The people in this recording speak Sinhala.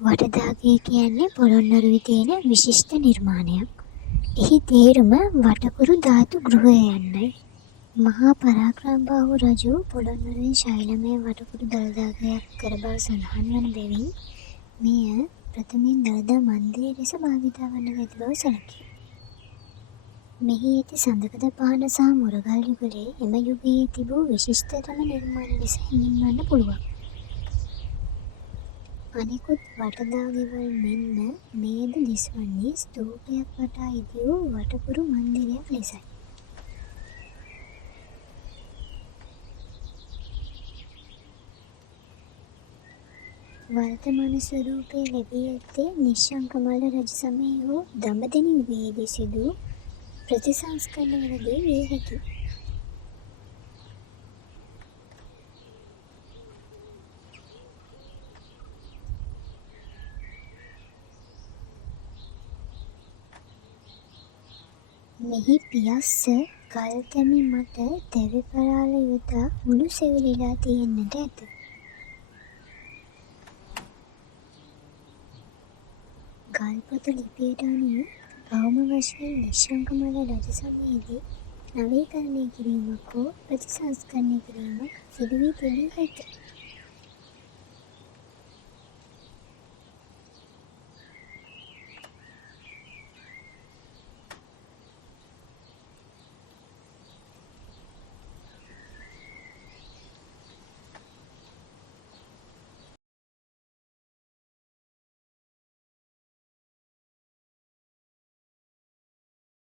වටදාගෙය කියන්නේ පොළොන්නරුවේ තියෙන විශිෂ්ට නිර්මාණයක්. එහි තේරුම වටකුරු ධාතු ගෘහය යන්නයි. මහා පරාක්‍රමබාහු රජු පොළොන්නරුවේ ශෛලමය වටකුරු දළදාගයක් කර බව සඳහන් වන බැවින් මෙය ප්‍රථමයෙන් දළදා මන්දිරය ලෙස භාවිතා වන ඇති බව සැලකේ. මෙහි ඇති සඳකඩ පහණ සහ මුරගල් යුගලය එම යුගයේ තිබූ විශිෂ්ටතම නිර්මාණ ලෙස හැඳින්වන්න පුළුවන්. අනෙකුත් වටදාගෙවල් මෙන්ම මෙයද දිස්වන්නේ ස්තූපයක් වටා ඉදි වූ වටකුරු මන්දිරයක් ලෙසයි. වර්තමාන ස්වරූපය ලැබී ඇත්තේ නිශ්ශංකමල්ල රජ සමයේ හෝ දඹදෙණි යුගයේදී සිදු ප්‍රතිසංස්කරණවලදී විය හැකියි. මෙහි පියස්ස ගල්තැමි මත දැව පරාල යොදා හුණු සෙවිලිලා තියෙන්නට ඇත. ගල්පොත ලිපියට අනුව අවම වශයෙන් නිශ්ශංකමල්ල රජ සමයේදී නවීකරණය කිරීමක් හෝ ප්‍රතිසංස්කරණය කිරීමක් සිදු වී තිබිය හැකියි.